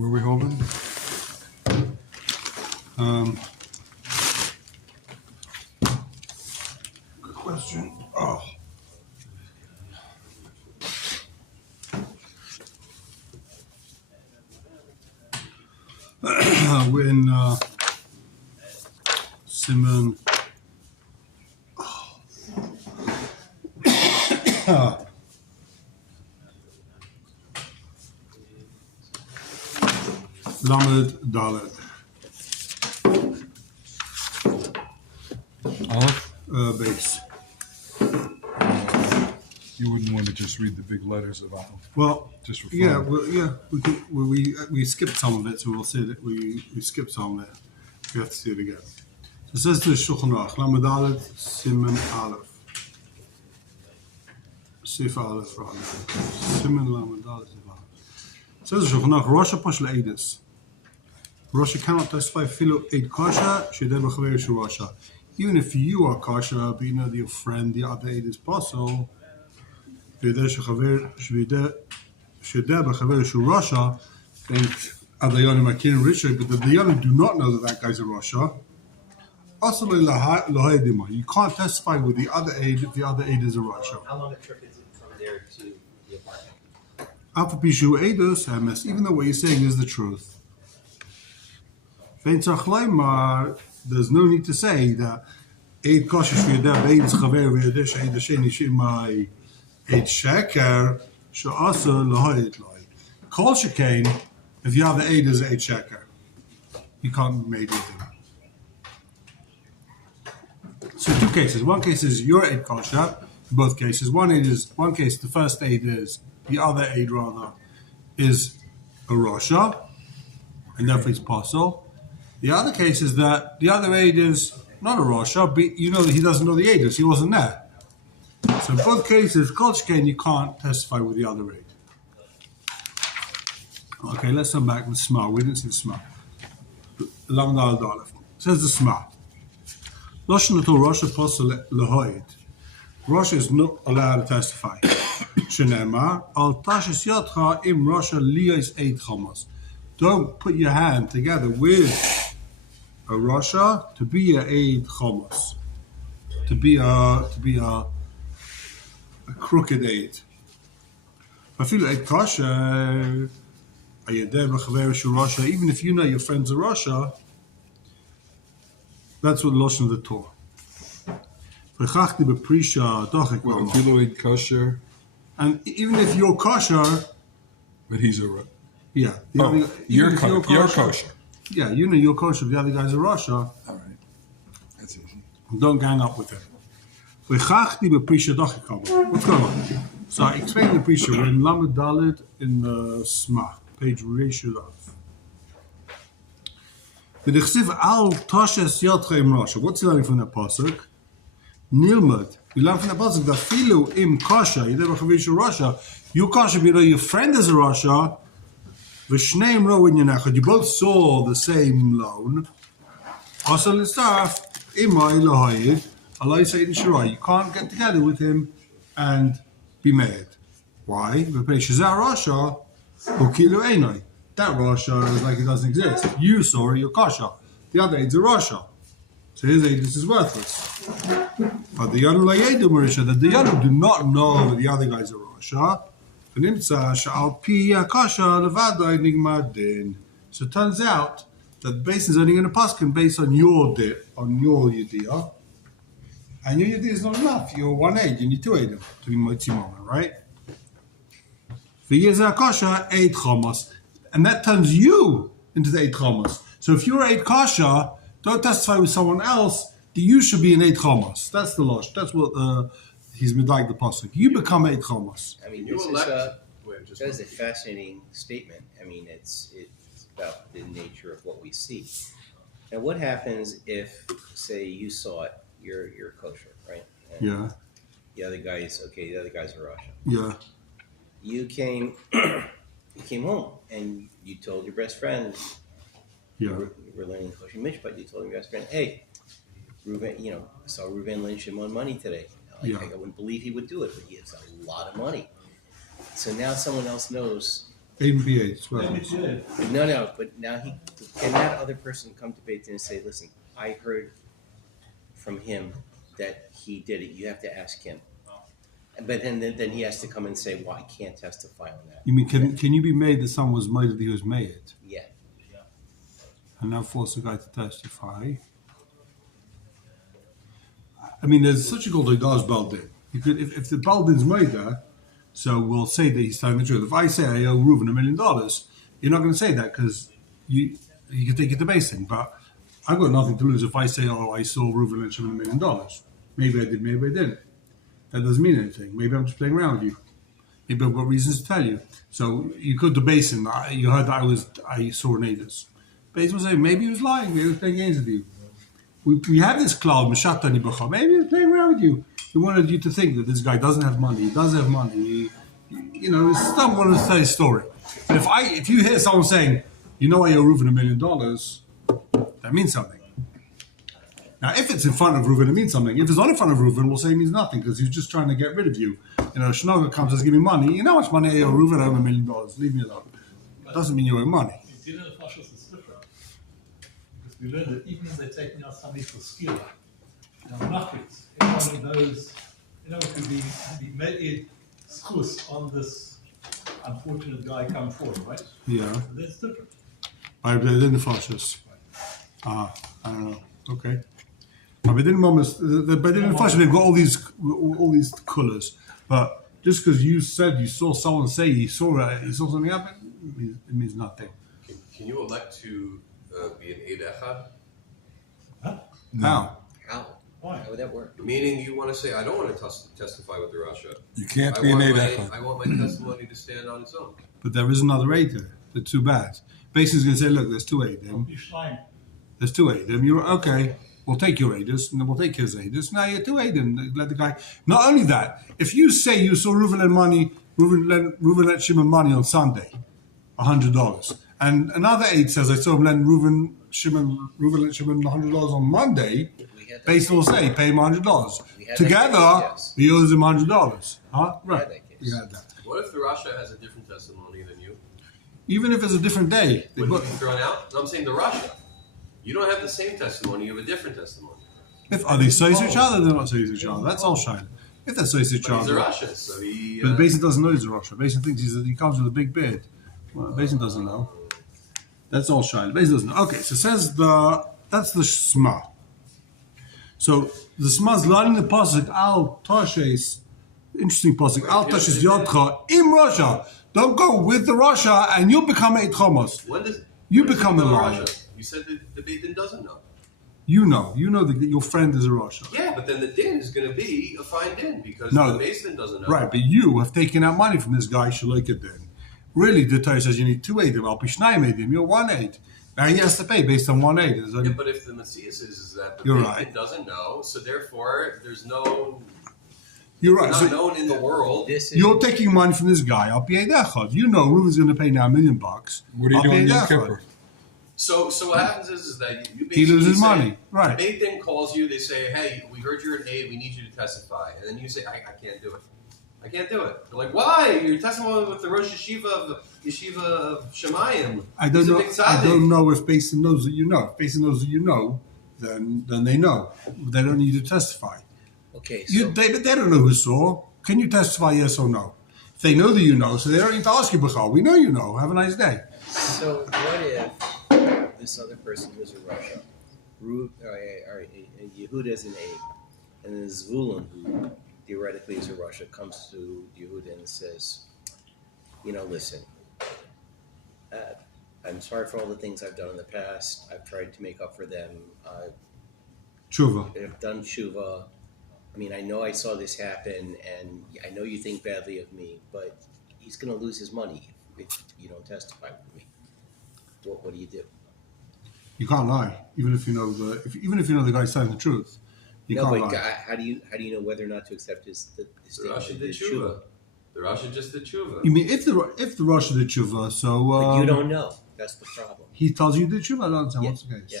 Where are we holding? Good question. Oh. When Simon. Lamed Dalet. Base. You wouldn't want to just read the big letters of Aleph. Well, just for fun. yeah, we skipped some of it, so we'll say that we skipped some of it. We have to see it again. So it says the Shulchan Aruch, Lamed Dalet, Simon Aleph. Sif Aleph, rather. Simon Lamed Dalet, Sif Aleph. It says the Shulchan Aruch, Rosh Pashla Eidus. Rosh cannot testify Filo Eid Kasha, Shedeh B'Chaver Shu Rosh. Even if you are Kasha, but you know that your friend, the other Eid is possible, Shedeh B'Chaver Shu Rosh, and Adayonim Akin Rishon, but the Dayanim do not know that guy's a Rosh. You can't testify with the other Eid if the other Eid is a Rosh. How long a trip is it from there to the apartment? Even though what you're saying is the truth. There's no need to say that Eid Kosher Shviyadeh Eid is Chaver V'Yadesh Eid Hasheni Shimai Eid Sheker She'asa L'Hoyet L'Hoyet. Kol Shekain, if you have the Eid as Eid Sheker, you can't be made with him. So two cases. One case is your Eid Kosher. In both cases, one case the first Eid is, the other Eid rather is a Rosha, and therefore it's possible. The other case is that the other Eid is not a Rosha, but you know that he doesn't know the Eid, he wasn't there. So in both cases, Kol Shekain, you can't testify with the other Eid. Okay, let's come back with Sma. We didn't see the Sma. Lamed Dalet Aleph. It says the Sma. Lashon Rosh Apostle Lehoid. Rosh is not allowed to testify. Shenemar al tashes yotcha im Rosh liyos eid chamos. Don't put your hand together with a Rasha to be a Eid Chomos, to be a crooked Eid. Even if you know your friend's a Rasha, that's what the Lashon of the Torah. And even if you're kosher, but he's a yeah. You're kosher. Yeah, you know you're kosher. The other guy's a Rasha. All right, that's easy. Don't gang up with him. What's going on? So I explained the Prisha. We're in Lamed Dalet in the Sma, page Reshulav. What's he learning from that pasuk? Nilmud. We learn from the pasuk that filu im kosher. You kosher, you know your friend is a Rasha. You both saw the same loan. You can't get together with him and be mad. Why? That Rasha is like it doesn't exist. You saw it, you're kasha. The other aid's a Rasha. So his aid is worthless. But the Yadu do not know that the other guy's a Rasha. So it turns out that the basin is only going to paskin based on your yediyah, and your yediyah is not enough. You're one aid, you need two aid to be motzimona, right? Eid chamos, and that turns you into the eid chamos. So if you're eid kasha, don't testify with someone else. You should be an eid chamos. That's the losh. That's what he's like the pasuk. You become eid chamos. I mean, that is a fascinating statement. I mean, it's about the nature of what we see. Now, what happens if, say, you saw it, you're kosher, right? And yeah. The other guy's okay. The other guy's a Rasha. Yeah. You came home and you told your best friend. Yeah. You were learning kosher mishpat. You told your best friend, "Hey, Reuven, I saw Reuven lend Shimon money today. I wouldn't believe he would do it, but he has a lot of money." So now someone else knows 8 and B8. It's well. No, but now can that other person come to Beit Din and say, listen, I heard from him that he did it. You have to ask him. But then he has to come and say, well, I can't testify on that. You mean, can you be made that someone was made that he was made? Yeah. And now force a guy to testify. I mean, there's such a called Does Baldin. You could, if the Baldin's made there, so we'll say that he's telling the truth. If I say I owe Reuven $1 million, you're not going to say that because you can take it to basing. But I've got nothing to lose if I say, oh, I saw Reuven lend Shimon $1 million. Maybe I did, maybe I didn't. That doesn't mean anything. Maybe I'm just playing around with you. Maybe I've got reasons to tell you. So you could debase him. You heard that I saw neighbors. Basin will say, maybe he was lying. Maybe he was playing games with you. We have this cloud, Mashatani Bacha. Maybe he was playing around with you. He wanted you to think that this guy doesn't have money. He does have money. It's not one to tell his story. But if you hear someone saying, I owe Reuven $1 million, that means something. Now, if it's in front of Reuven, it means something. If it's not in front of Reuven, we'll say it means nothing because he's just trying to get rid of you. Shnoga comes and says, give me money. You know how much money I owe Reuven? I owe $1 million. Leave me alone. It doesn't mean you owe money. You know, the Fashos is different. Because we learned that even if they're taking out somebody for skill, Nachritz, everyone knows, it could be made skus on this unfortunate guy come forward, right? Yeah. So that's different. I didn't fascist. I don't know. Okay. But they didn't fascist. They've got all these colours. But just because you said you saw someone say he saw something happen, it means nothing. Can you elect to be an Eid Echad? Huh? Now. How? Why? How would that work? Meaning you want to say, I don't want to testify with the Russia. You can't I be an want Eid my- Echad. I want my testimony to stand on its own. But there is another aid there. They're too bad. Basically, going to say, look, there's two aid them. There's two aid them. You're okay. We'll take your aiders, and then we'll take his aiders. Now you're two aid them. Let the guy. Not only that, if you say you saw Reuven lend Shimon money on Sunday, $100, and another aid says I saw him lend Reuven lend Shimon $100 on Monday, basically will say pay him $100. Together, he owes him $100. Huh? Right. You had that. What if the Russia has a different testimony than you? Even if it's a different day. Would you be thrown out? No, I'm saying the Russia. You don't have the same testimony, you have a different testimony. Are they saying to each other? They're not saying to each other. That's all shine. If they're saying to each But he's a other. Russian, so he... But Basin doesn't know he's a Russia. Basin thinks he comes with a big beard. Well, Basin doesn't know. That's all shine. Basin doesn't know. Okay, so it says that's the Shema. So the Shema is learning the pasuk al tashes. Interesting pasuk al tashes yodcha im Russia. Don't go with the Russia, and you'll become a Chomos. When does You when does become he a know liar. Russia? You said that the Beit Din doesn't know. You know that your friend is a Russia. Yeah, but then the din is going to be a fine din because No. the Beit Din doesn't know. Right, but you have taken out money from this guy, Shaloika Din. Really, the Torah says you need 2 Eidim. I'll be Shnayim Eidim. You're 1 Eid. Now he has to pay based on 1 Eid. Yeah, but if the Messias is that the You're Beit right. Din doesn't know, so therefore there's no You're right. not So known in the world. This is you're taking money from this guy. I'll pay Echad. You know Reuven's going to pay now $1 million. What are you I'll doing pay Yom Echad. Kippur? So what happens is that you basically He loses say, money. Right. The Beit Din calls you. They say, "Hey, we heard you're an aide. We need you to testify." And then you say, "I can't do it. I can't do it." They're like, "Why? You're testifying with the Rosh Yeshiva of Shemayim." I don't He's a know. big I tzaddik." don't know if Basin knows that you know. If Basin knows that you know, then they know. They don't need to testify. okay. So But they don't know who saw. Can you testify yes or no? If they know that you know, so they don't need to ask you, B'chal. We know you know. Have a nice day. So what if this other person who's in Russia, Yehuda is an aide, and then Zvulun, who theoretically is in Russia, comes to Yehuda and says, listen, I'm sorry for all the things I've done in the past. I've tried to make up for them. Tshuva. I've done tshuva. I mean, I know I saw this happen, and I know you think badly of me, but he's going to lose his money if you don't testify with me. What do you do? You can't lie, even if you know the guy's telling the truth. You No, can't but lie. how do you know whether or not to accept his The statement Russia of did his tshuva. The Russia just did tshuva. You mean if the Russia did tshuva, so But you don't know. That's the problem. he tells you did tshuva. I don't understand what's the case. Yeah.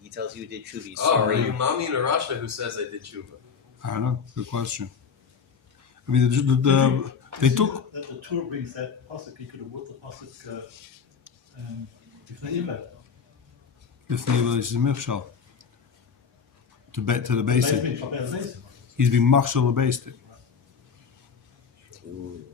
He tells you he did tshuva. He's Oh, are sorry. you mommy in a Russia who says I did tshuva? I don't know. Good question. I mean, they took. That the tour brings that pasuk, he could have brought the pasuk if they ever. If the is Michshal to the basic. Basement. He's been Machshal the basic. Ooh.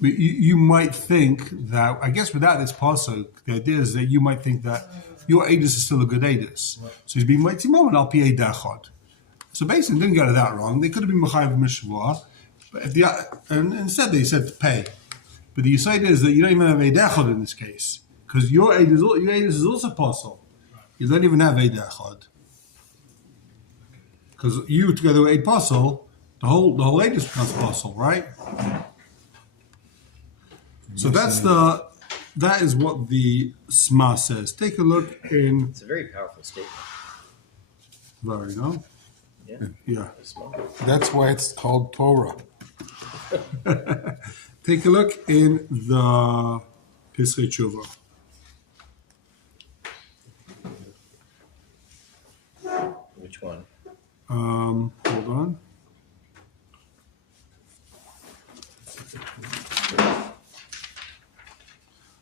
But you might think that, I guess without this pasuk, the idea is that you might think that your Adis is still a good Adis. So he's been Mighty Moment al Pi Dachad. So basically, didn't get it that wrong. They could have been Mechayiv Mishvah, but and instead they said to pay. But the Yisayid is that you don't even have Eidechad in this case. Because your Adis is also apostle. You don't even have Eidechad. Because you together with apostle, the whole Adis becomes apostle, right? So that is what the Sma says. Take a look in. It's a very powerful statement. Very no. Yeah. Yeah. That's why it's called Torah. Take a look in the Pesach Tshuva. Which one? Hold on.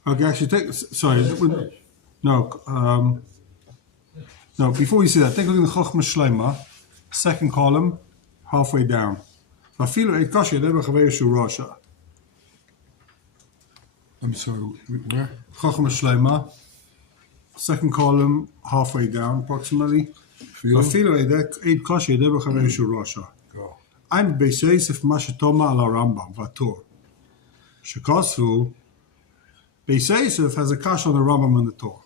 Okay, actually, sorry. No, no. Before you see that, take a look in the Chochmah Shleima, second column, halfway down. I'm sorry, where? Chochmah Shleima, second column, halfway down, approximately. Go. I'm Beisayisif Mashatoma ala Rambam Vatur. Shikasu Beisayisif has a kash on the Rambam and the Torah.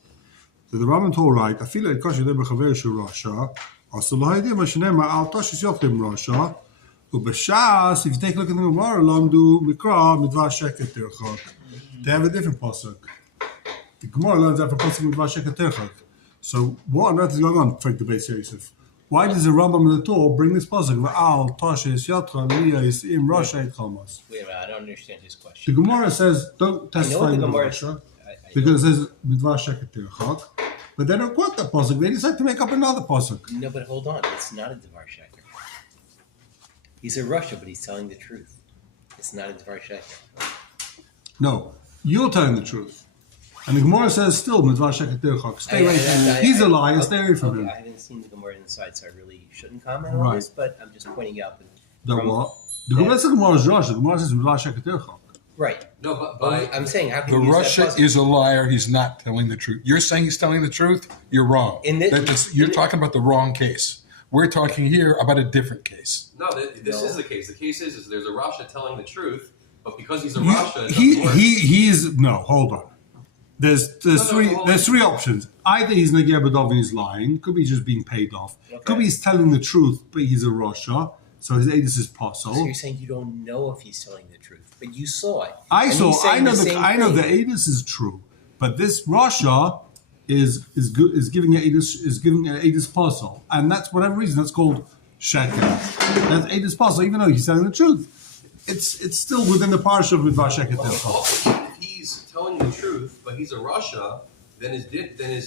So the Rambam told right, I feel like kash yedeh b'chaver Rasha. Also lahaydim mashenema al toshis yochdim Rasha. Ubeshas, if you take a look at the Gemara, Lamdu Mikra Midvar Sheket Terchak. They have a different pasuk. The Gemara learns that from pasuk Midvar Sheket Terchak. So what on earth is going on? Frank the Beisayisif. Why does the Rambam and the Torah bring this pasuk? Va'al toshis yatra liyas im Rasha et chalmas. Wait a minute, I don't understand his The question. Gemara says don't testify in the Gemara Rasha I because it says Midvar Sheket Terchak. But they don't quote that pasuk. They decide to make up another pasuk. No, but hold on. It's not a Devar Sheker. He's a Russia, but he's telling the truth. It's not a Devar Sheker. No, you're telling the truth. And the Gemara says still Midvar Sheket Terchak. Stay away from him. He's a liar. Stay away from him. I haven't seen the Gemara inside, so I really shouldn't comment on Right. this, but I'm just pointing out that. The from- what? The Gemara says Gemara is Rasha. The Gemara says Midvar Sheket Terchak. Right. No, but But I'm saying, how can The you use Russia that puzzle? is a liar. He's not telling the truth. You're saying he's telling the truth. You're wrong. You're talking about the wrong case. We're talking here about a different case. no, this is the case. The case is there's a Rasha telling the truth, but because he's a You- Rasha, it doesn't work. he's no. Hold on. There's three. hold on. There's three options. Either he's Negeh B'Dov and he's lying. Could be just being paid off. Okay. Could be he's telling the truth, but he's a Rasha. So his Adis is So possible. you're saying you don't know if he's telling the truth, but you saw it. I And saw. he's saying I know the the. same I know thing. the Adis is true, but this Rasha is good. Is giving an Adis puzzle, and that's whatever reason that's called sheker. That's Adis puzzle, even though he's telling the truth. It's still within the parsha of Midvar Sheket Terchak. Well, if he's telling the truth, but he's a Rasha, then his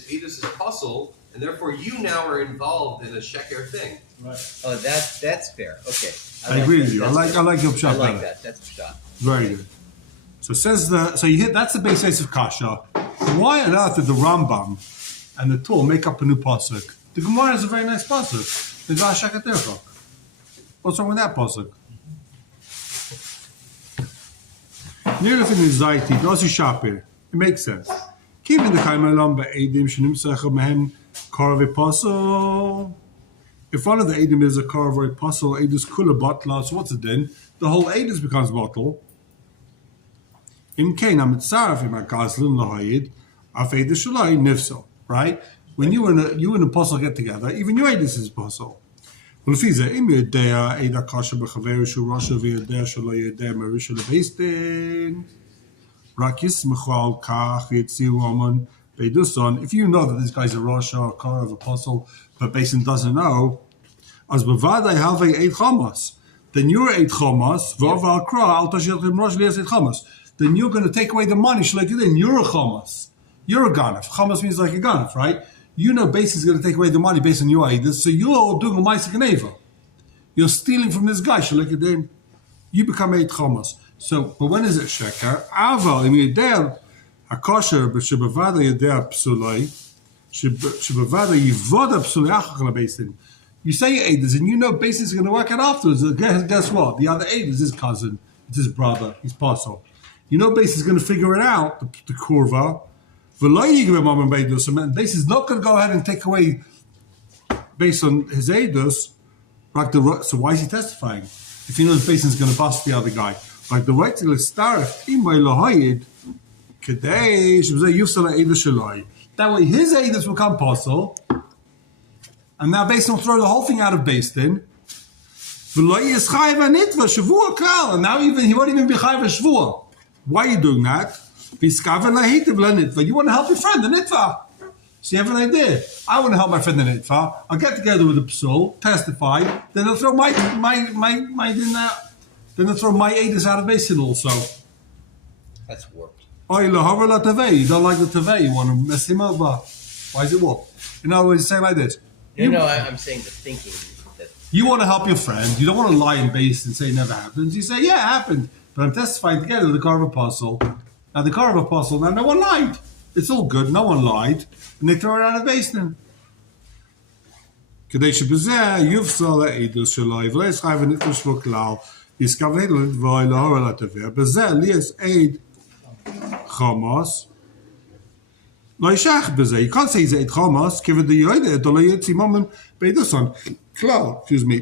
Adis is puzzle, and therefore you now are involved in a sheker thing. Right. Oh, that's fair. Okay. I agree that. with you. I That's like your fair. shot I like better. that. That's a shot. Very good. So says so you hit that's the basis of kasha. Why on earth did the Rambam and the Torah make up a new pasuk? The Gemara is a very nice pasuk. The Midvar Sheket Terchak. What's wrong with that pasuk? Nirafin is zayti, dosi shapir. It makes sense. Keeping the kaimelam be'edim shenim secha mehem karav pasuk. If one of the edim is a karav pasuk, edus kula batla. So what's it then? The whole edus becomes bottle. Im kain amitzaref im akazlim lahayid afed shalai nifso. Right? When you and a puzzle get together, even your edus is puzzle. ולפי זה, אם יודע עד הקשה בחבר שהוא ראשה ויודע שלא יודע מראשה לבייסטין, רק יסמכו על כך ויציעו המון בעדוסון. If you know that this guy's a rasha or a car of apostle, but Basin doesn't know, אז בוודאי הלווי עד חומוס. Then you're עד חומוס, ועוב על קרא, אל תשאיר לכם ראש ליאס עד חומוס. Then you're going to take away the money, like you did. You're a chomos. You're a ganef. Chomos means like a ganef, right? You know Basin is going to take away the money based on your edus, so you're doing a ma'aseh gneva. You're stealing from this guy. Look at him. You become Eid Chomas. So, but when is it Sheker? Aval, I mean, there, a kosher, but Shebavada Yedea Psulai, Shebavada Yivoda Psulai Achachal Basin. You say your Eidos, and you know Basin is going to work out afterwards. Guess what? The other Eid is his cousin, it's his brother, his parcel. You know Basin is going to figure it out, the Kurva. And Basin is not going to go ahead and take away based on his Eidos. So why is he testifying? If he knows Basin is going to bust the other guy. Like the right to the star, that way his Eidos will come apostle. And now Basin will throw the whole thing out of Basin. And now even he won't even be Chayv Shvua. Why are you doing that? You want to help your friend, the Nitva. So you have an idea. I want to help my friend, the Nitva. I'll get together with the Psul, testify, then they'll throw my Eidos out of Basin also. That's warped. You don't like the Taveh, you want to mess him over. Why is it warped? In other words, say like this. I'm saying the thinking that you want to help your friend. You don't want to lie in base and say it never happens. You say, yeah, it happened. But I'm testifying together with the car of Apostle. Now, the car of Apostle, now no one lied. It's all good. No one lied. And they throw it out of base then. כדי שבזה יופסל העדות שלו, ולא ישחייב הנפש בו כלל, יסכוון לדבוי להור על התבע, בזה לי יש עד חומוס, לא ישך בזה. You can't say he's עד חומוס, כיוון דיועדת, או לא יהיה צימום בעדוסון. כלל, excuse me,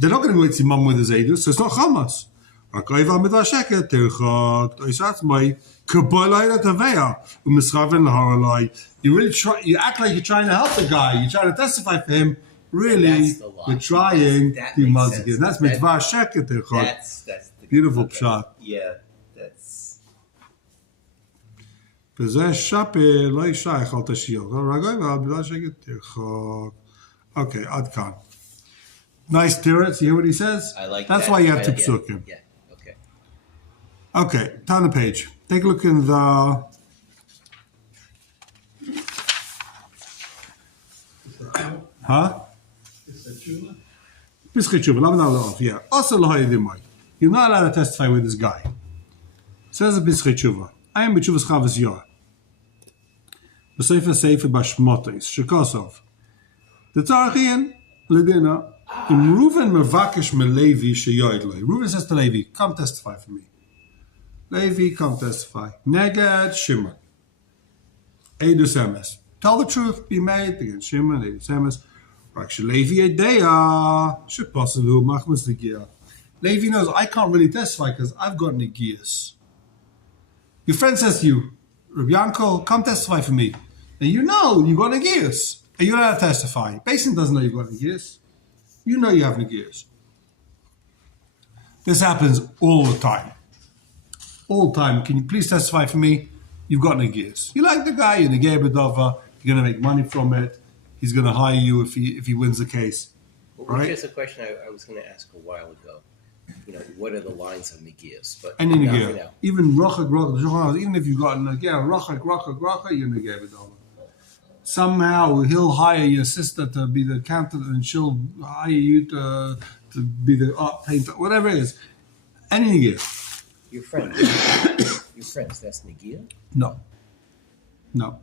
they're not going to go צימום with his עדות, so it's not חומוס. רק אוהב המדע שקט, תרחוק, תויש עצמי, כבוי להי לתבע, ומסכוון להור עלי. You act like you're trying to help the guy, you're trying to testify for him. Really, we're trying to mazgin. That's mitzvah sheket. That's the beautiful shot. Yeah, that's. Okay, Adkan. Nice tirat. You hear what he says? I like that's that. Why you have to like psukim. Yeah. Okay. Okay, turn the page. Take a look in the. Huh? Yeah. Also, you're not allowed to testify with this guy. Says a Bischei Tshuva. I am B'Tshuvas Chavas Yor. B'Sefer Sefer Bashmotis. Shekosov. The Tzarachian Ledina. Im Reuven Mevakesh Melevi Sheyoid Loi. Reuven says to Levi, come testify for me. Levi, come testify. Neged Shimon. Eidus Emes. Tell the truth, be made against Shimon, Eidus Emes. Levi knows I can't really testify because I've got negias. Your friend says to you, Rabbi Yankel, come testify for me. And you know you've got negias. And you're not allowed to testify. Basin doesn't know you've got negias. You know you have negias. This happens all the time. All the time. Can you please testify for me? You've got negias. You like the guy, you're negei b'dava, you're going to make money from it. He's going to hire you if he wins the case. Which is a question I was going to ask a while ago. You know, what are the lines of negias? But any negia, even rachak, even if you've got negia, rachak, you're negei b'dava. Somehow he'll hire your sister to be the accountant, and she'll hire you to be the art painter, whatever it is. Any negia. Your friends, that's negia? No.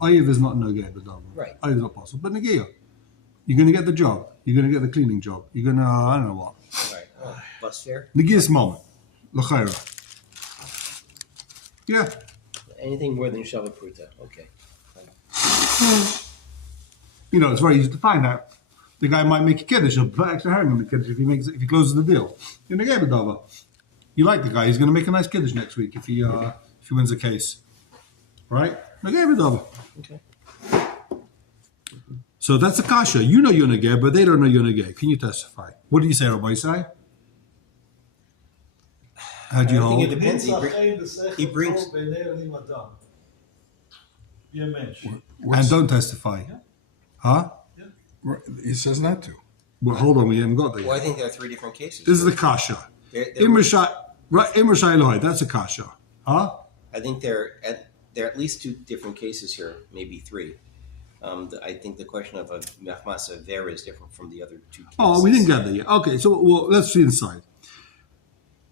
Ayiv is not negei b'dava. Right. Ayiv is not possible. But negia, you're going to get the job. You're going to get the cleaning job. You're going to, I don't know what. Right. Bus fare? Negia's moment. L'chayra. Yeah. Anything more than Shavah Pruta. Okay. You know, it's very easy to find out. The guy might make a kiddush. He'll put extra herring on the kiddush if he closes the deal. You're negei b'dava. You like the guy. He's going to make a nice kiddush next week if he wins the case. Right? Negei b'dava. Okay. So that's a kasha. You know you're negei, but they don't know you're negei. Can you testify? What do you say, Rabbi Isai? How do you hold? I think it depends. He brings. And don't testify. Yeah. Huh? Yeah. He says not to. Well, hold on. We haven't got there yet. Well, I think there are three different cases. This is the kasha. Imrashai Elohai. That's a kasha. Huh? I think there are at least two different cases here, maybe three. I think the question of a Machmas Avera is different from the other two cases. Oh, we didn't get there yet. Okay, so let's see inside.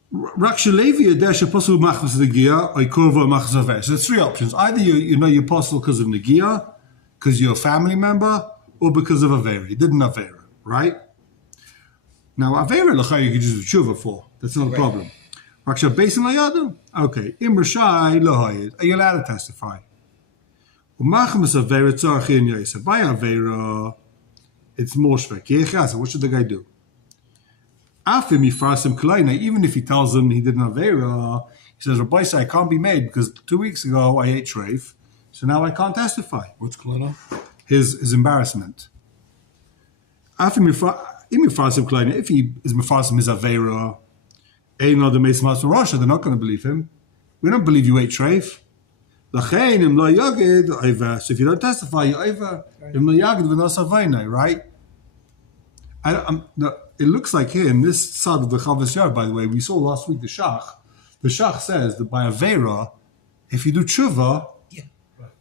So there's three options. Either you're apostle because of Negia, because you're a family member, or because of Avera. You didn't Avera, right? Now, Avera, you could just do tshuva for. That's not a problem. Raksha Basin Layadu? Okay. Im Rashai Lahayid. Are you allowed to testify? Umachamas Avera Tzarchi and Yosef. By Avera, it's more shvek. What should the guy do? After Mifarsim Kalaina, even if he tells him he didn't Avera, he says, Rabbi, I can't be made because 2 weeks ago I ate treif, so now I can't testify. What's Kalina? His embarrassment. After Mifarsim Kalaina, if he is Mifarsim his Avera, ain't no the Meismas from Russia, they're not going to believe him. We don't believe you ate treif. So if you don't testify, you're over. Right? It looks like here in this side of the Chavos Yar, by the way, we saw last week the Shach. The Shach says that by Avera, if you do tshuva,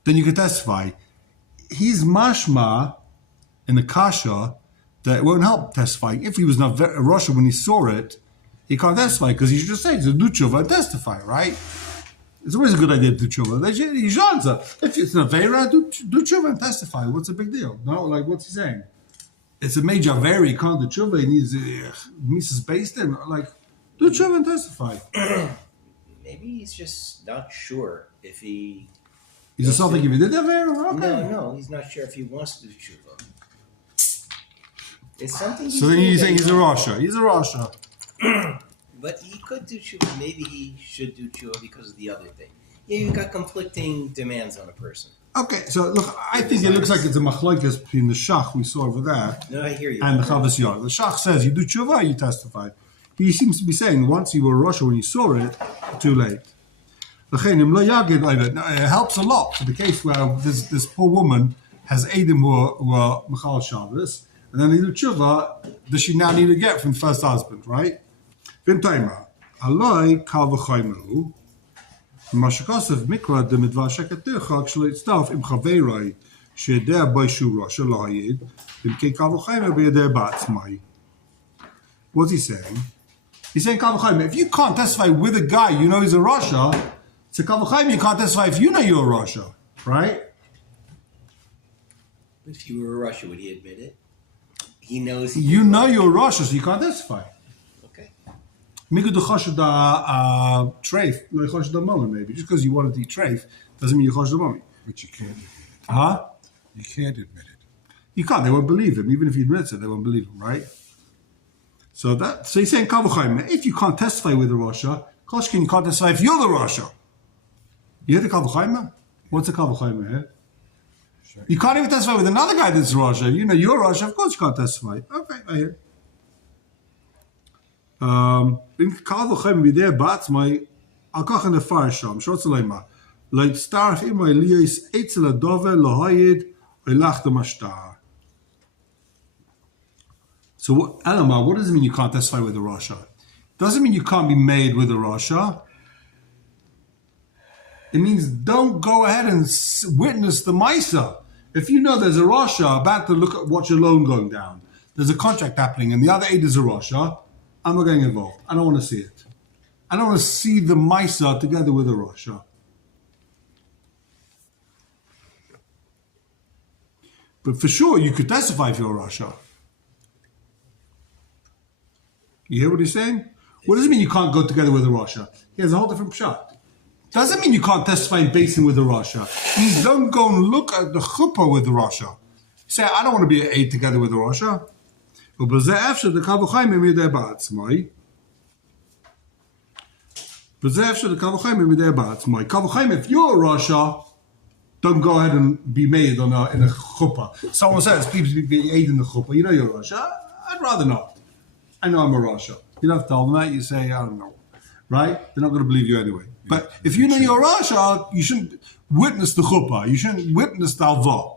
then you can testify. He's mashma in the kasha that it won't help testifying. If he was not a Russia when he saw it, he can't testify because he should just say, do tshuva and testify, right? It's always a good idea to do tshuva. You should answer. If it's an Avera, do tshuva and testify. What's the big deal? No, like what's he saying? It's a major Avera, he can't do tshuva, he needs Mrs. based in. Like, do tshuva and testify. Maybe he's just not sure if he... He's just not thinking if he did Avera? Okay. No, he's not sure if he wants to do tshuva. It's something So then he's saying he's a Rasha. He's a Rasha. But he could do tshuva. Maybe he should do tshuva because of the other thing. You've got conflicting demands on a person. Okay, so look, I think it looks like it's a machlokes between the Shach we saw over there No, I hear you. and the Chavos Yar. The Shach says, you do tshuva, you testify. He seems to be saying, once you were a Rasha when you saw it, too late. It helps a lot for the case where this poor woman has Eidim who are Mechal Shabbos, and then they do tshuva, does she now need to get from the first husband, right? V'imtaima, aloi kal v'chaymehu, Mashakasav Mikra de Midvar Shekatircha, actually it's stuff in Chaveroi, Shedea by Shura, Shalayid, in Kekavochaima be there Batsmai. What's he saying? He's saying Kavochaima, if you can't testify with a guy you know he's a Russia, it's a Kavochaima, you can't testify if you know you're a Russia, right? If you were a Russia, would he admit it? He knows You know you're a Russia, so you can't testify. Okay. Maybe the choshed treif, like choshed moment, maybe. Just because you wanted to eat treif doesn't mean you choshed moment. But you can't. Huh? You can't admit it. You can't. They won't believe him. Even if he admits it, they won't believe him, right? So he's saying kavachayim. If you can't testify with the Russia, Koshkin, you can't testify if you're the Russia. You hear the kavachayim? What's the kavachayim here? Sure. You can't even testify with another guy that's Russia. You know you're Russia. Of course you can't testify. Okay, I hear. In kavachayim b'dei batzmai alkach nefar sham shotzelema like starf imay liyis etzel adove lahayid elach the mashtar. So, Elamar, what does it mean you can't testify with a Rasha? Doesn't mean you can't be made with a Rasha. It means don't go ahead and witness the Maisa. If you know there's a Rasha about to watch a loan going down, there's a contract happening, and the other aid is a Rasha, I'm not getting involved. I don't want to see it. I don't want to see the Maisa together with a Rasha. But for sure, you could testify if you're a Rasha. You hear what he's saying? What does it mean you can't go together with a Rasha? He has a whole different pshat. Doesn't mean you can't testify in basin with a Rasha. It means don't go and look at the chuppah with the Rasha. Say, I don't want to be an aid together with a Rasha. If you're a Rasha, don't go ahead and be made in a chuppah. Someone says, please be aid in the chuppah. You know you're a Rasha. I'd rather not. I know I'm a Rasha. You don't have to tell them that. You say, I don't know. Right? They're not going to believe you anyway. But if you know you're a Rasha, you shouldn't witness the chuppah. You shouldn't witness the alva.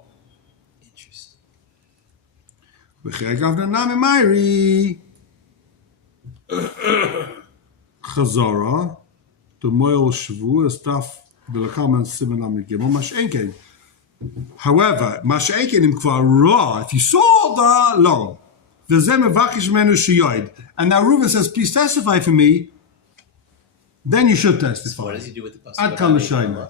Interesting. Chazara, the moil shvu, stuff, the lakaman simen amigim, mash enken. However, if you saw the loan, and now Reuven says, please testify for me, then you should testify. So what does he do with the Ad kal l'shayna.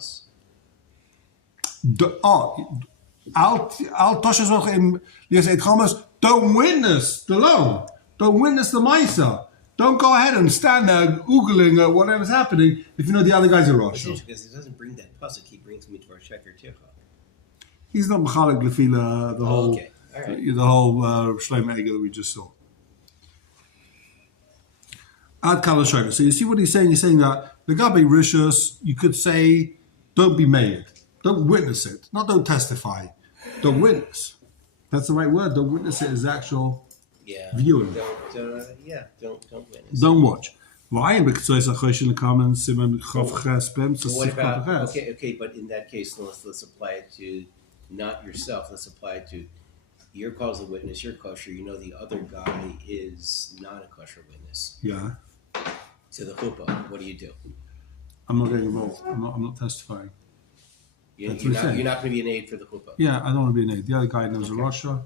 Don't witness the loan. Don't witness the Maisa. Don't go ahead and stand there Googling whatever's happening if you know the other guy's a Rosh. Because he doesn't bring that pasuk, he brings me to our Sheker Ticha. He's not Mechalik Lefila, the whole, okay. All right. the whole Shlomo Egel that we just saw. Ad kal l'shayna. So you see what he's saying? He's saying that the Gabi Rishus, you could say, don't be made. Don't witness it. Not don't testify. Don't witness. That's the right word. Don't witness it as actual viewing. Don't witness. Don't watch. So what about, okay, but in that case, let's apply it to not yourself. Let's apply it to your cause of witness, you're kosher. You know the other guy is not a kosher witness. Yeah. To the chuppah, what do you do? I'm not getting involved. I'm not testifying. You're not going to be an aid for the chuppah. Yeah, I don't want to be an aid. The other guy knows a Russia.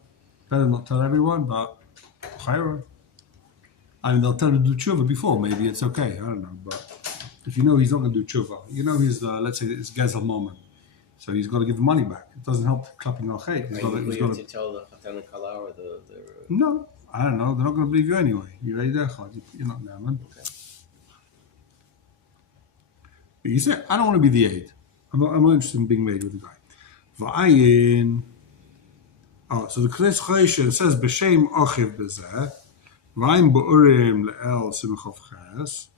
Better not tell everyone, but chayra. I mean, they'll tell him to do tshuva before. Maybe it's okay. I don't know. But if you know he's not going to do tshuva, you know he's, let's say, it's Gezel moment. So he's got to give the money back. It doesn't help clapping al chet. He's got to tell the Chatan and Kala or the... No, I don't know. They're not going to believe you anyway. You're ready there, you're not Naaman. Okay. But you say, I don't want to be the aid. I'm not interested in being made with the guy. V'ayin. Oh, so the Knes Chayshon says, B'shem Ochiv B'zeh, V'ayin B'urim Le'el Simchov Ches,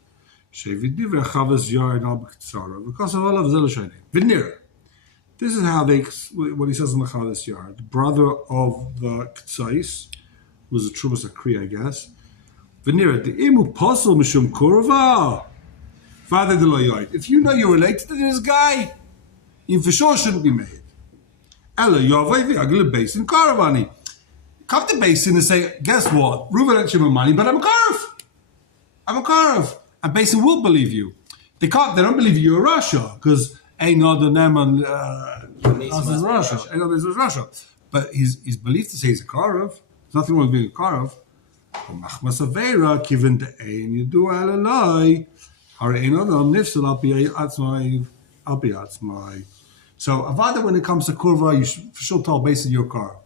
Shevidivre Chavas Yard Al B'Ktsara, because of all of Zelushanim. V'nir. This is how what he says in the Chavas Yard. The brother of the Ktsais, was a Trumas Akri, I guess. V'nir, the Imu Posel Mishum Kurva. Father de Loyoid. If you know you're related to this guy, you for sure shouldn't be made. Ella Yovay Agla Basin Karavani. Come to Basin and say, guess what? Reuven and Shimon money, but I'm a Karav. I'm a Karav. And Basin will believe you. They don't believe you're Russia, because ain't no the name on Russia. Ain't no this was Russia. But he's believed to say he's a Karav. There's nothing wrong with being a Karav. Machmas Avera, given the Ein, you do Alalai. So Avada, when it comes to Kurva, you should for sure tell based on your car.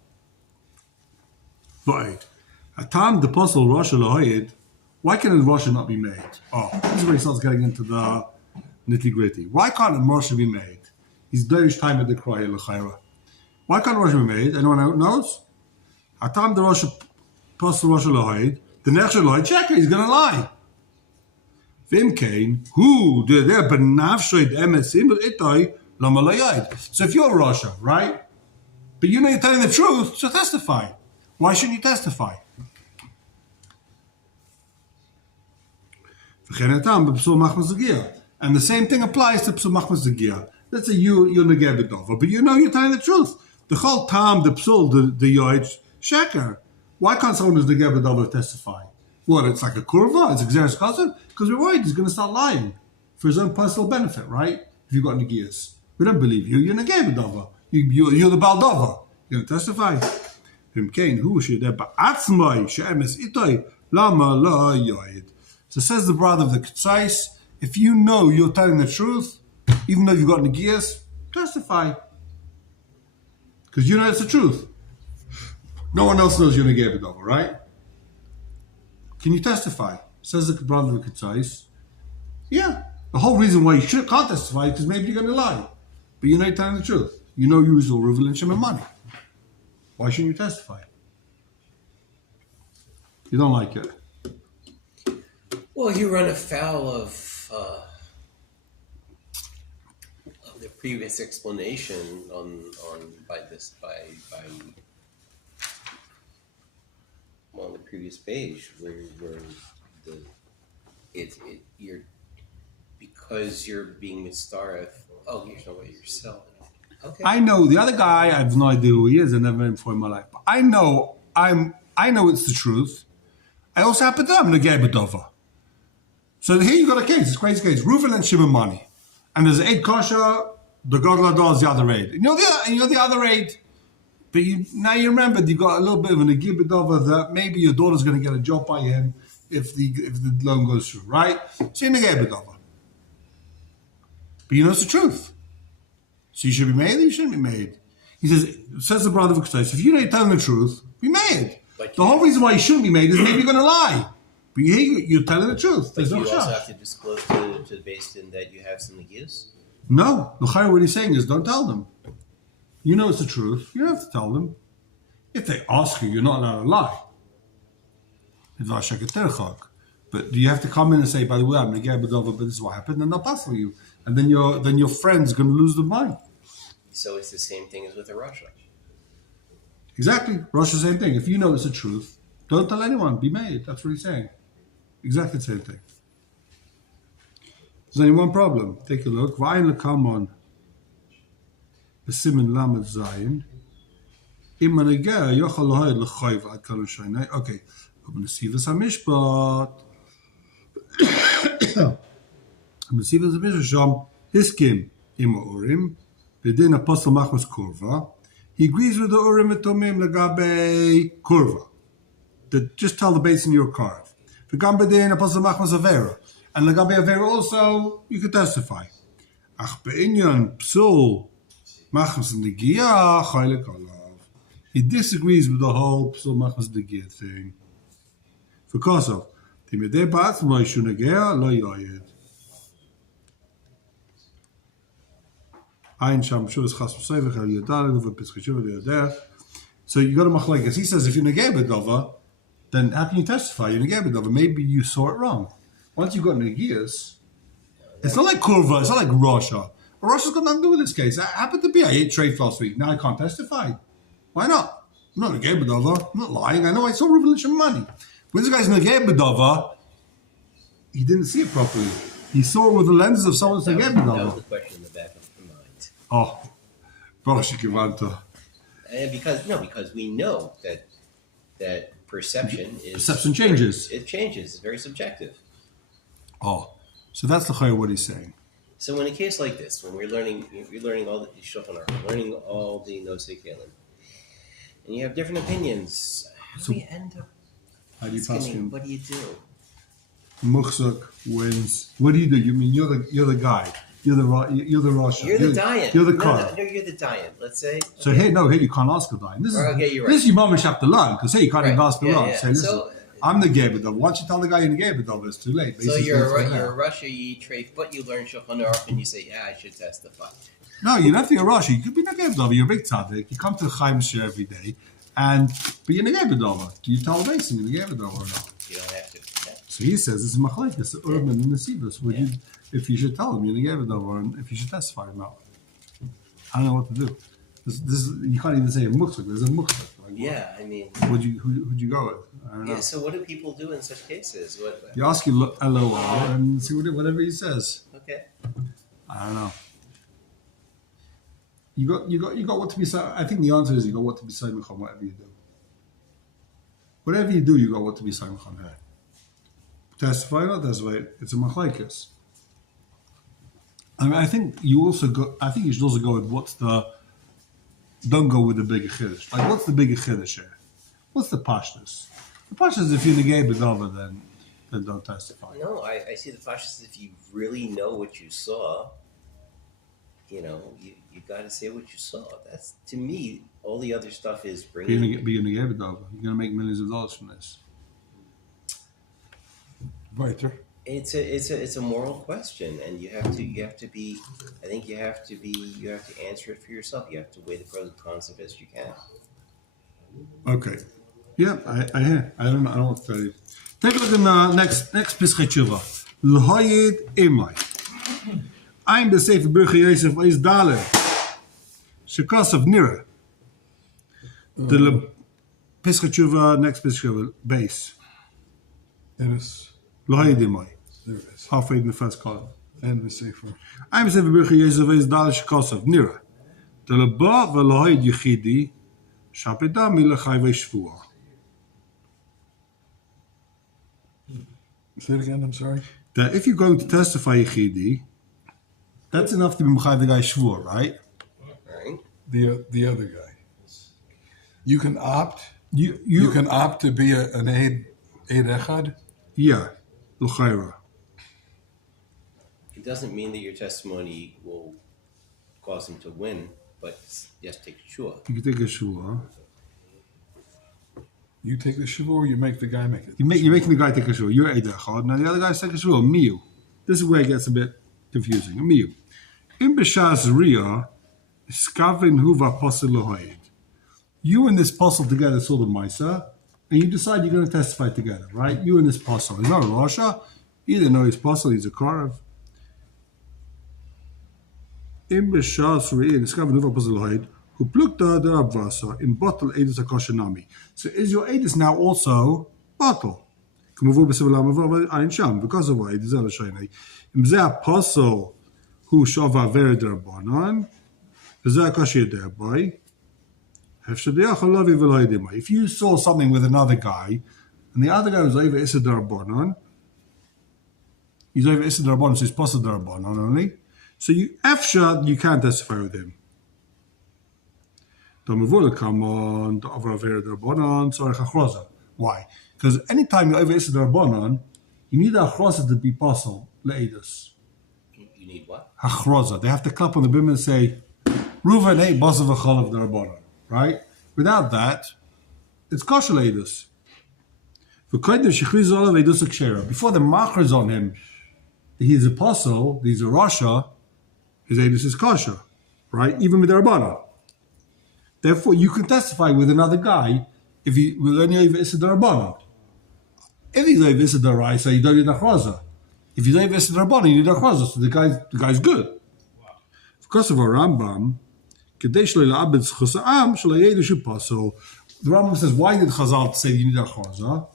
But at time the apostle Rosh Elohayid, why can a Rosh not be made? Oh, this is where he starts getting into the nitty gritty. Why can't a Rosh be made? He's Derish time at the cry L'chayra. Why can't a Rosh be made? Anyone knows? At time the apostle Rosh Elohayid, the next Elohayid, check it, he's going to lie. Vimkain, who did there benafshoid emesim itay lamalayid. So if you're Russia, right? But you know you're telling the truth, so testify. Why shouldn't you testify? And the same thing applies to Psul Machmas Zagia. Let's say you're Negebedova, but you know you're telling the truth. The whole time the Psul, the Yoid, Sheker. Why can't someone who's Negebedova testify? What, it's like a kurva? It's a Xeris cousin? Because we're worried he's going to start lying for his own personal benefit, right? If you've got Negias. We don't believe you. You're Negebedova. You're the Baldova. You're going to testify. So says the brother of the Ketzais, if you know you're telling the truth, even though you've got Negias, testify. Because you know it's the truth. No one else knows you're Negebedova, right? Can you testify? Says the brother of the Ketzais. Yeah. The whole reason why you can't testify is because maybe you're going to lie. But you know you're telling the truth. You know you use all Reuven and Shimon money. Why shouldn't you testify? You don't like it. Well, you run afoul of the previous explanation on the previous page where you're because you're being mistarif. Oh, you know what you're selling. Okay. I know the other guy. I have no idea who he is. I never met him before in my life. But I know it's the truth. I also happen to I'm Negebedova. So here you got a case. It's a crazy case. Reuven and Shimon money, and there's 8 kosher The Gadol Ador is the other aid. You know the other aid. But now you remember you got a little bit of an agibidova that maybe your daughter's going to get a job by him if the loan goes through, right? So you're agibidova. But you know it's the truth. So you should be made or you shouldn't be made. He says the brother of Ksais, if you're not telling the truth, be made. The whole reason why you shouldn't be made is maybe you're going to lie. But you're telling the truth. There's But no you also shot. have to disclose to the Beis Din that you have some negiyos. No. What he's saying is don't tell them. You know it's the truth. You don't have to tell them. If they ask you, you're not allowed to lie. But do you have to come in and say, by the way, I'm negay b'dova, but this is what happened, and they'll pass on you. And then your friend's going to lose their mind. So it's the same thing as with a Russia. Exactly. Rosh is the same thing. If you know it's the truth, don't tell anyone. Be made. That's what he's saying. Exactly the same thing. There's only one problem. Take a look. V'ayin l'kamon b'simin lamed zayin. Im manegeh yochal lo'hayed l'chayv ad kol shaynai. Okay. I'm going to see this hamishpat. I'm going to see this hamishpat. Sham hiskim im urim. V'din apostle machmas kurva. He agrees with the urim v'tomim legabe kurva. Just tell the base in your card. V'gam b'din apostle machmas avera. And legabe avera also, you can testify. Ach be'inyan psul machmas negiah chaylek alav. He disagrees with the whole psul machmas negiah thing. Because of the midday bath lo yishu negiah lo yoyed. Ein sham shuvas chas b'sevich al yodar uva piskashuva liyodeh. So you go to machlekes. He says if you're negay b'dova, then how can you testify? You're negay b'dova. Maybe you saw it wrong. Once you got negiyas, it's not like kurva. It's not like Russia. Russia's got nothing to do with this case. It happened to be I ate trade last week. Now I can't testify. Why not? I'm not negay b'dova. I'm not lying. I know I saw Reuven money. When this guy's negay b'dova, he didn't see it properly. He saw it with the lenses of someone's negay That was b'dova. the question in the back of my mind. Oh, Baruch Shekivanta. And because we know that perception changes. It changes. It's very subjective. Oh, so that's the chayr what he's saying. So in a case like this, when you're learning all the Shulchan Aruch, learning all the Nosei Kelim, and you have different opinions, how do we end up? How do you pass him? What do you do? Muchzak wins. What do? You mean you're the guy? You're the Rosh. You're the Dayan. You're the car. No, you're the Dayan. Let's say. So here you can't ask a Dayan. This is you're right. This you mamish have to learn because you can't even ask the Rosh. Yeah. Say, listen, So, I'm the Gebedov. Once you tell the guy you're the Gebedov, it's too late. So Basically, you're a Russia, you eat treif, but you learn Shulchan Aruch and you say, yeah, I should testify. No, you don't have to be a Rosh. You could be the Gebedov. You're a big tzaddik. You come to the Chaim Shir every day, but you're the Gebedov. Do you tell the base you're the Gebedov or not? You don't have to. Yeah. So he says this is machlekes, the urban and the sivus. If you should tell him you're the Gebedov or if you should testify or not. I don't know what to do. This you can't even say a muchzak. There's a muchzak. Yeah, I mean. Who'd you go with? I don't know. Yeah, so what do people do in such cases? You ask him LOL and see whatever he says. Okay. I don't know. You got what to be. I think the answer is you got what to be saying on whatever you do. Whatever you do, you got what to be saying on here. Testify or not testify? It's a machlekes. I mean, I think you should also go with don't go with the bigger chiddush. Like, what's the bigger chiddush here? What's the pashtus? The pashtus is if you're negay b'dova, then don't testify. No, I see the pashtus. If you really know what you saw, you got to say what you saw. That's, to me, all the other stuff is bringing. Be a negay b'dova. You're going to make millions of dollars from this. Weiter. It's a moral question, and you have to be. I think you have to answer it for yourself. You have to weigh the pros and cons as best you can. Okay. Yeah, I hear. I don't know. I don't know what to tell you. Take a look in the next Pischei Tshuva. L'hoyed imay. I'm the Sefer Birchei Yosef Eis Dalet. Shekasav Nira. The Pischei Tshuva, next Pischei Tshuva, base. Yes. L'hoyed imay. There it is. Halfway in the first column. And the Sefer. I'm the Sefer Birchei Yosef Eis Dalet Shekasav Nira. The Leba v'L'hoyed Yechidi. Shapeda milachai v'shvua. Say it again, I'm sorry. That if you're going to testify Yechidi, That's enough to be Mechayiv the guy Shvur, right? Right? The other guy. You can opt. You You can opt to be an Eid Echad. Yeah, L'chaira. It doesn't mean that your testimony will cause him to win, but just take sure. You can take a Shvur. You take the Shavur, or you make the guy make it. You're making the guy take a Shvur. You're Eid Echad. Now the other guy's taking a Shvur. Miu. This is where it gets a bit confusing. Miu. In B'shas Riyah, Skavin Huva Posel Lohoid. You and this puzzle together saw the Maisa, and you decide you're going to testify together, right? You and this puzzle. He's not a Rasha. You didn't know he's puzzle. He's a Karev. In B'shas Riyah, Skavin Huva Posel Lohoid, who plukta the Abvasa in bottle Edus Akoshanami. So is your Edus now also bottle? Because of why it is a shiny. Im ze apostle who shava ver der banan, ze akashi der boy. If you saw something with another guy, and the other guy was over Issa der banan, he's over Issa der banan, so he's possible der banan only. So you afshad, you can't testify with him. Why? Because anytime you're over Issa der banan, you need a achroza to be possible le'edus. You need what? Achroza. They have to clap on the bim and say, Ruven ain't boss of a chol of the rabbanon. Right? Without that, it's kosher le'edus. Before the machar is on him, he's a apostle, he's a rasha, his edus is kosher. Right? Even with the rabbanon. Therefore, you can testify with another guy if he will only over Issa der rabbanon. If he's over Issa der Raisa, you don't need achroza. If he's over Issa der rabbanon, you need achroza. So the guy's good. Because of our Rambam, so the Rambam says, why did Chazal say you need achroza?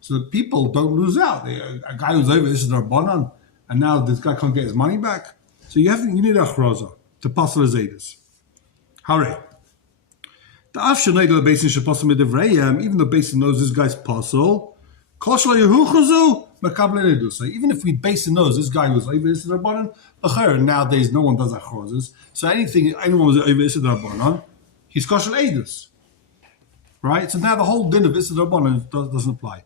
So that people don't lose out. A guy who's over Issa der rabbanon, and now this guy can't get his money back. So you need achroza to pass the edus. Hurry. Even the basin knows this guy's puzzle, so even if we basin knows this guy was over Issa Rabbanan, nowadays no one does achrozes. So anyone was over Issa Rabbanan, he's kosher edus. Right? So now the whole din of Issa Rabbanan doesn't apply.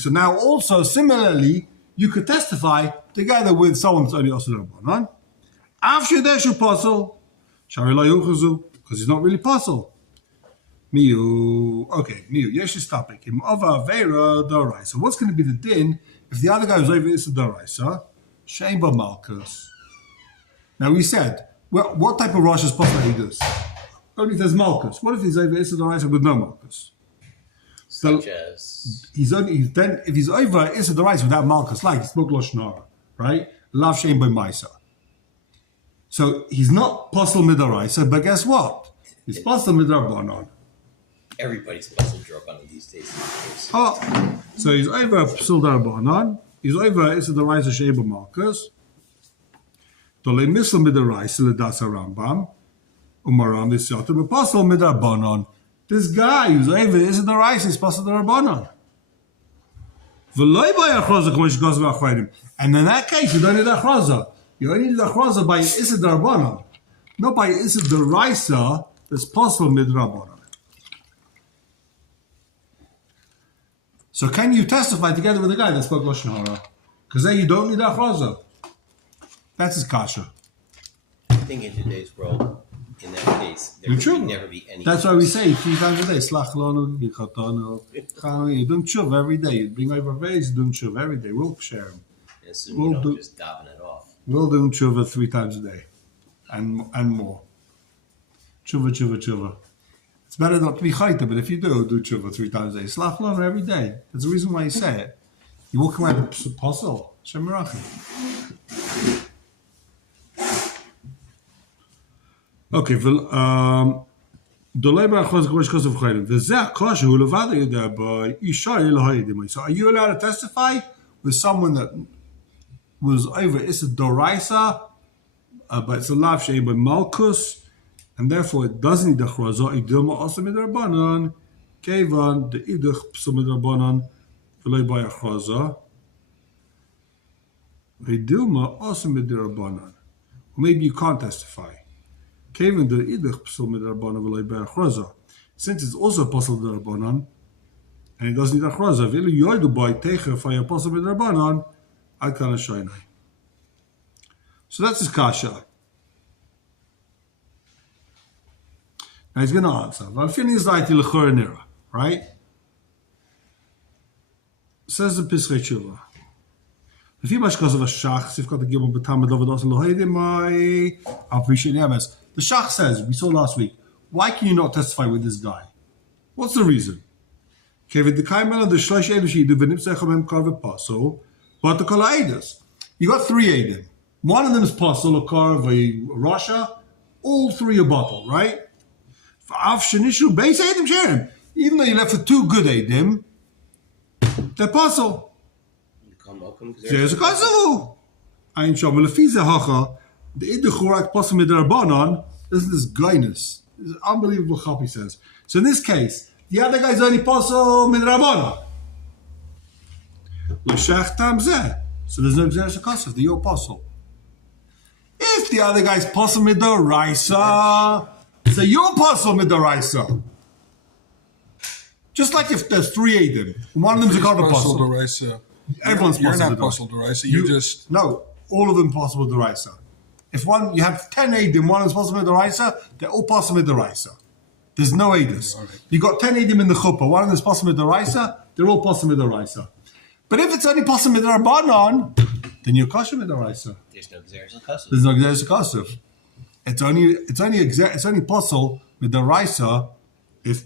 So now also similarly, you could testify together with someone that's only Issa Rabbanan. After there's your puzzle. Because he's not really puzzle. Yesh is topic. So what's going to be the din if the other guy was over Issa Doraisa? Shein ba Malkus. Now we said, well, what type of Rosh is possible he does? Only if there's Malkus. What if he's over Issa Doraisa with no Malkus? Such as if he's over Issa Doraisa without Malkus, like he spoke Lashon Hara, right? Lav Shein ba Maisa. So he's not Posel Midaraisa, but guess what? He's Posel Midarabanan. everybody's Posel Midarabanan these days. So he's over Posel Midarabanan. He's over Issa Daraisa Sheba Malkus. Dole Misel Midaraisa Ledasa Rambam. Umaram Nisyatim Posel Midarabanan. This guy who's over Issa Daraisa is Posel Midarabanan. And in that case, you don't need achroza. You only need achroza by Issa Darbanan, not by Issa Daraisa that's possible midrabanan. So can you testify together with the guy that spoke Lashon Hara? Because then you don't need achroza. That's his kasha. I think in today's world, in that case, there would never be any. That's why we say 3 times a day. Slach lonu, yichatonu, chanu. You do tshuv every day. You bring over vase, you do tshuv every day. We'll share them. Assume you don't just daven it off. We'll do tshuva 3 times a day, and more. Tshuva. It's better not to be chayta, but if you do tshuva 3 times a day, slach lonu every day. That's the reason why you say it. You walk around the apostle. Shem Merachim. Okay, so are you allowed to testify with someone that was over Issa Doraisa, but it's a lav shei by Malkus, and therefore it doesn't need achraza. Idilma also midrabanan, kevan the idach psul midrabanan, v'lei by achraza. Redilma also midirabanan. Or maybe you can't testify. Kevin the idach psul midirabanan v'lei be'achraza. Since it's also possible midirabanan, and it doesn't need achraza, v'elu yoidu by techer faya possible midirabanan, ad kana shaynai. So that's his kasha. Now he's going to answer. Right? Says the Pesach Tshuva. If you must cause of a shach, if got to give him betam David also lohedim my appreciate emes. The shach says, we saw last week, why can you not testify with this guy? What's the reason? But the Kalaedas. You got 3 Edim. One of them is Pasol, a car of a Russia. All 3 are bottle, right? Even though you left with 2 good Edim, they're Pasol. There's a Kazavu. Ein Shabbat Lefize Hacha, the Id Churak Pasol Midrabanan, isn't this guyness? This is unbelievable chap, he says. So in this case, the other guy's only Pasol Midrabanan. L'shech tam zeh. So there's no Gzeres HaKasav, the your Pasol. If the other guy's Pasol Midoraisa, so you're Pasol Midoraisa. Just like if there's 3 Edim, one of them's a God of Pasol. Everyone's You're possible not possible to Raisa. You just no, all of them possible to Raisa. If one you have 10 Edim, one is possible to Raisa, they're all possible to Raisa. There's no Edis. Right. You got 10 Edim in the chuppah, one of them is possible to Raisa, they're all possible to Raisa. But if it's only possible to Rabbanon, then you're kosher with the Raisa. There's no Gzeres HaKasav. There's no Gzeres HaKasav. It's only possible with the Raisa if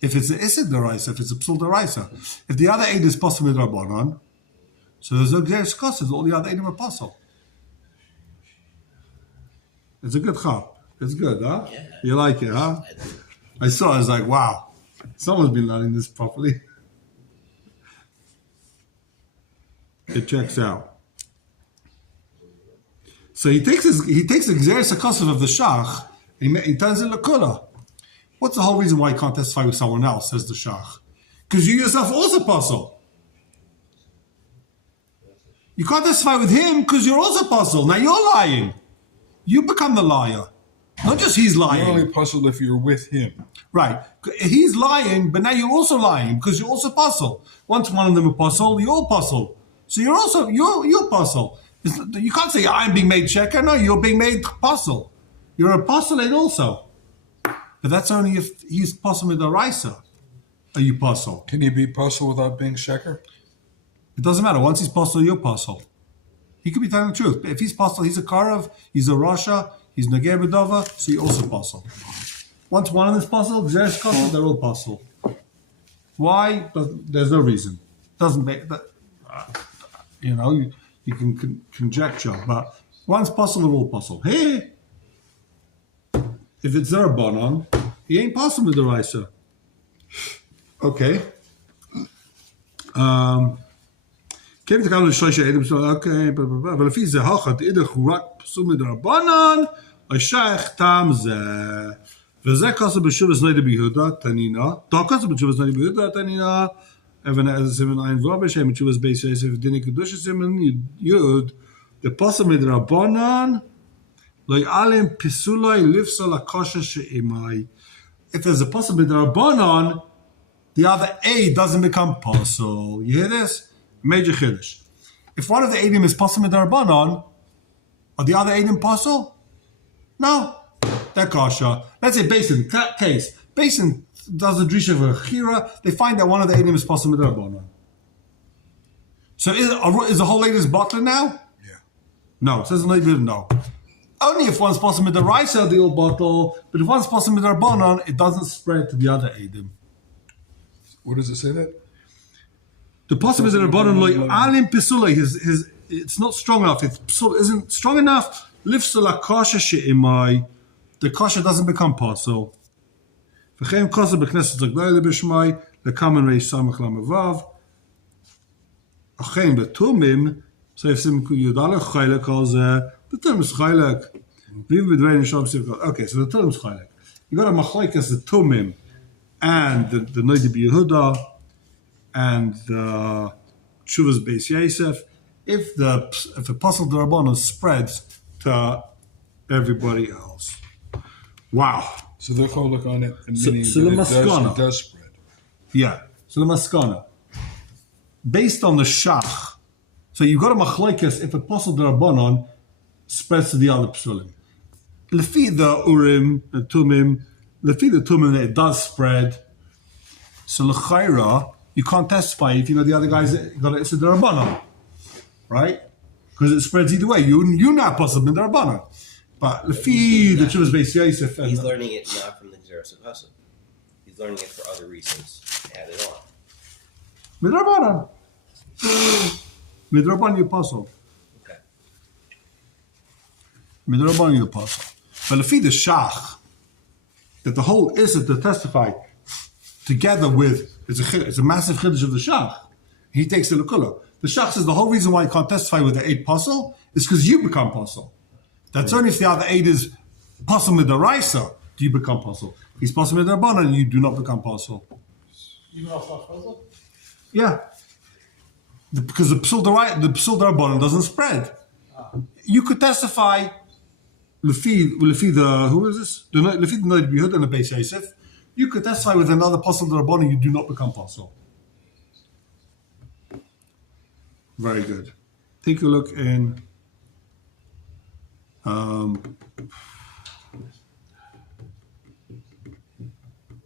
it's an Isid the Raisa, if it's a Psul the Raisa. If the other Eid is possible with Rabbanon, so there's no Gzeres HaKasav, all the other Eidim are possible. It's a good chap. It's good, huh? Yeah. You like it, huh? I saw it, I was like, wow, someone's been learning this properly. It checks out. So he takes the Gzeres HaKasav of the Shach, he turns it Lakula. What's the whole reason why you can't testify with someone else, says the Shach? Because you yourself also puzzle. You can't testify with him because you're also puzzle. Now you're lying. You become the liar. Not just he's lying. You're only puzzled if you're with him. Right. He's lying, but now you're also lying because you're also puzzle. Once one of them are puzzle, you're all puzzle. So you're also, you're puzzle. You can't say I'm being made sheker. No, you're being made puzzle. You're a puzzle also. But that's only if he's puzzle with a raisa. Are you puzzle? Can you be puzzled without being sheker? It doesn't matter. Once he's puzzle, you're puzzle. He could be telling the truth. But if he's puzzle, he's a Karav, he's a Rasha, he's Nager Bedova, so you're also puzzle. Once one of them is puzzle, Gzeres HaKasav, they're all puzzle. Why? There's no reason. Doesn't make that. You can conjecture, but one's puzzle, they're all puzzle. Hey, if it's Zerabanan, he ain't puzzle with the Raisa. Okay. Came to Kalu Shloisha Edim, so okay, but if he's a hachat, either churak psul midrabanan, a sheikh tam zeh. V'zeh kasa b'shuvas neidah b'Yehuda tanina. Da kasa b'shuvas neidah b'Yehuda tanina. Even as simen ein v'abeshem b'shuvas beis yosef dini kedusha simen yud. The psul midrabanan loy alim pisulay lifsa lakasha she'imai. If there's a psul midrabanan, the other A doesn't become pusul. You hear this? Major chiddush. If one of the Eidim is pasul midrabanan, are the other Eidim pasul? No, they're kasha. Let's say Basin case. Basin does the drisha of a chira. They find that one of the Eidim is pasul midrabanan. So is the whole latest bottler now? Yeah. No, it says no. Only if one's pasul midraisa, the old bottle. But if one's pasul midrabanan, it doesn't spread to the other Eidim. What does it say that? The possibility that Rabbanon loy alim pisulay, it's not strong enough. It isn't strong enough. Lifsula kasha she'imai, the kasha doesn't become pasul. V'chein kasha b'knesset zagdayla b'shmai lekamen reish samach lamavav. Achein b'tumim, so if sim yudalech chaylek calls the term is chaylek. Viv b'dvein sham sivkal. Okay, so the term is chaylek. You got a machlaikas the tumim and the Neidah b'Yehuda and the Shuvas Beis Yosef. if the Apostle Rabbanan spreads to everybody else. Wow. So they'll go look on it and So- meaning so that the it maskana. does spread. Yeah. So the maskana, based on the shach, so you've got a machlekes if Apostle Rabbanan spreads to the other psulim. Lefi the urim, the tumim, lefi the tumim it does spread. So l'chayra, you can't testify if you know the other guys got it. It's a Rabbanan, right? Because it spreads either way. You not possible in the Rabbanan, but lefi the Chuvas Beis Yosef. He's learning it not from the Xeris of Hustle. He's learning it for other reasons added on. Midrabanan. Midrabanan you apostle. Okay. Midrabanan you apostle. But lefi the shach, that the whole issa to testify together with it's a massive chiddush of the shach. He takes the lekula. The shach says the whole reason why you can't testify with the 8 apostle is because you become apostle. That's only if the other 8 is apostle midaraisa do you become apostle. He's apostle midarabana and you do not become apostle. Even after puzzle? Yeah. Because the psul darabana doesn't spread. You could testify lefi the who is this? Lefi the Noid B'Yehuda and the Beis Yosef. You could testify with another apostle darabana, you do not become apostle. Very good. Take a look in.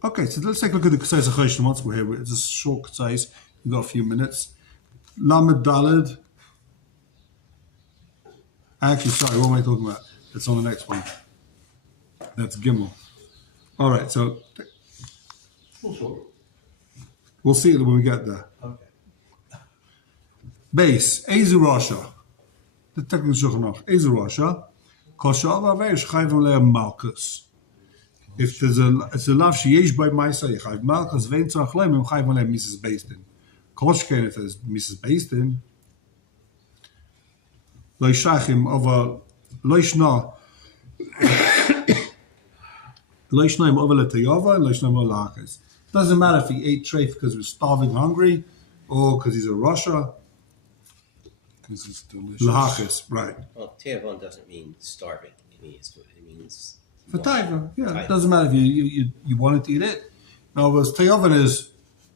Okay, so let's take a look at the Ksais HaChoshim once we're here. It's a short Ksais. We've got a few minutes. Lamed Daled. Actually, sorry, what am I talking about? It's on the next one. That's Gimel. All right, so Still short. we'll see it when we get there. Okay. Base, Ezu Rasha. The technical Shulchan Aruch. Ezu Rasha. Kol Sha'ava Veish Chayvim Le'em Malkus. If there's it's a lav sheyesh by Maisa, you chayv Malkus, vein tzarach le'em, you chayv le'em Mrs. Beistin. Kol shkein, if there's Mrs. Beistin, lo yishachim over, lo yishna, lo yishnaim over letayava, lo yishnaim over lachis. Doesn't matter if he ate treif because he was starving, hungry, or because he's a Russia. Because it's delicious. Lahachis, right. Well, Teavon doesn't mean starving. It means For taiva, yeah. Taiva. It doesn't matter if you wanted to eat it. Now, whereas taiva is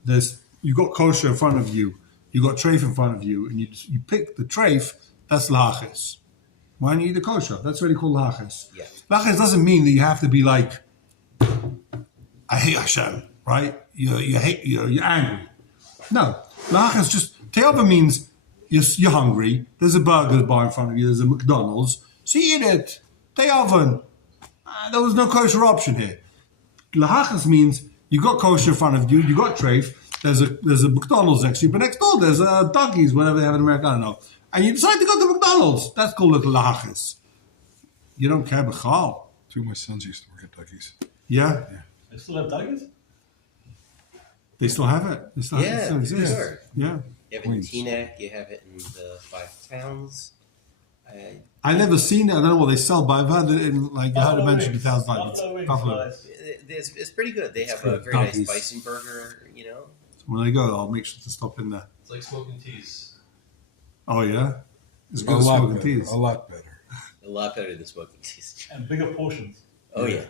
this: you got kosher in front of you, you got treif in front of you, and you pick the treif. That's lachis. Why don't you eat the kosher? That's really called lachis. Yeah. Lachis doesn't mean that you have to be like, I hate Hashem, right? You hate you're angry. No, lachis just taiva means you're hungry. There's a burger bar in front of you. There's a McDonald's. So you eat it. Taiva. There was no kosher option here. Lahachas means you got kosher in front of you, you got treif, there's a McDonald's next to you, but next door there's a Doggies, whatever they have in America, I don't know. And you decide to go to McDonald's. That's called a lahachas. You don't care b'chal. 2 of my sons used to work at Ducky's. Yeah? They still have tigers? They still have it. They still, Yeah, it still exists. sure. Yeah. You have it in Teaneck, you have it in the 5 towns. I've never seen it. I don't know what they sell, but I've heard it in, like, I heard it mentioned in Buffalo 2009. wings, Buffalo. guys. It's pretty good. They have good. a very nice Doggies. bison burger, you know. So when I go, I'll make sure to stop in there. It's like smoking teas. Oh, yeah? It's A good lot smoking better. teas. A lot better. A lot better than smoking teas. And bigger portions. Oh yeah,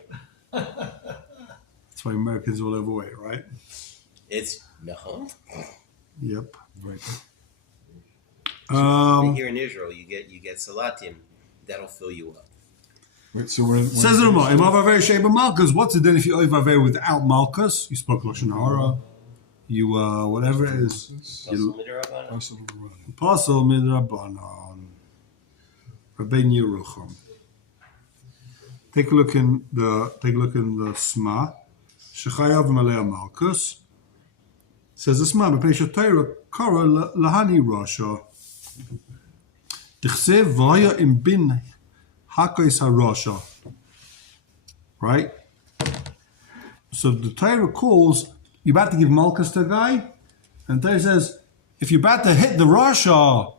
That's why Americans are all overweight, right? it's no. Yep. Right. Here in Israel, you get salatim that'll fill you up. Wait, so when Says the Ramah, Im Avaver Sheba Malchus. What's it then if you Avaver without Malchus? You spoke Lashon Hara. You, whatever it is. Muscle midrabanan. Also running. Apostle Midrabanan. Rabbein Yerucham. Take a look in the Sma. Shechayav Malaya Malchus. Says the Sma, B'pei Shatayra Kara Lahani Rasha. Tichsev Vaya Im Bin Hakais HaRasha. Right? So the Torah calls, you're about to give Malchus to a guy, and the Torah says, if you're about to hit the Rasha,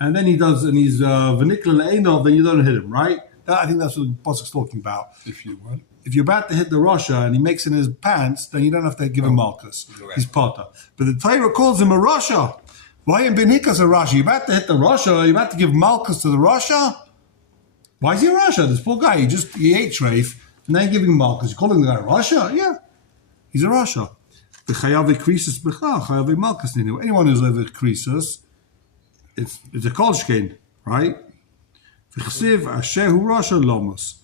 and then he's V'nikla Le'enov, then you don't hit him, right? I think that's what the Pasuk's talking about. If you what? If you're about to hit the Rasha and he makes in his pants, then you don't have to give him Malchus. Correct. He's Potter. But the Torah calls him a Rasha. Why in Benikas a Rasha? You about to hit the Rasha? You about to give Malchus to the Rasha? Why is he a Rasha? This poor guy, he ate Treif, and now you're giving him Malchus. You're calling the guy Rasha? Yeah, he's a Rasha. The Chayav Krisus Bechal, Chayav Malchus. Anyone who's over Krisus, it's a Kolshkin, right? V'chsiv Asher Hu Rasha Lomos.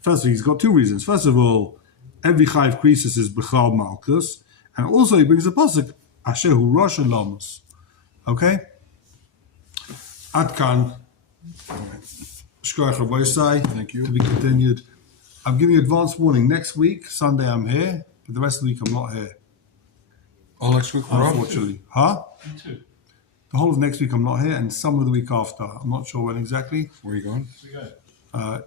First of all, he's got two reasons. First of all, every Chayav Krisus is Bechal Malchus, and also he brings a pasuk Asher Hu Rasha Lomos. Okay? Atkan. Thank you. To be continued. I'm giving you advance warning. Next week, Sunday, I'm here, but the rest of the week, I'm not here. Oh, next week we're off? Unfortunately. Huh? Me too. The whole of next week, I'm not here, and some of the week after. I'm not sure when exactly. Where are you going? We go.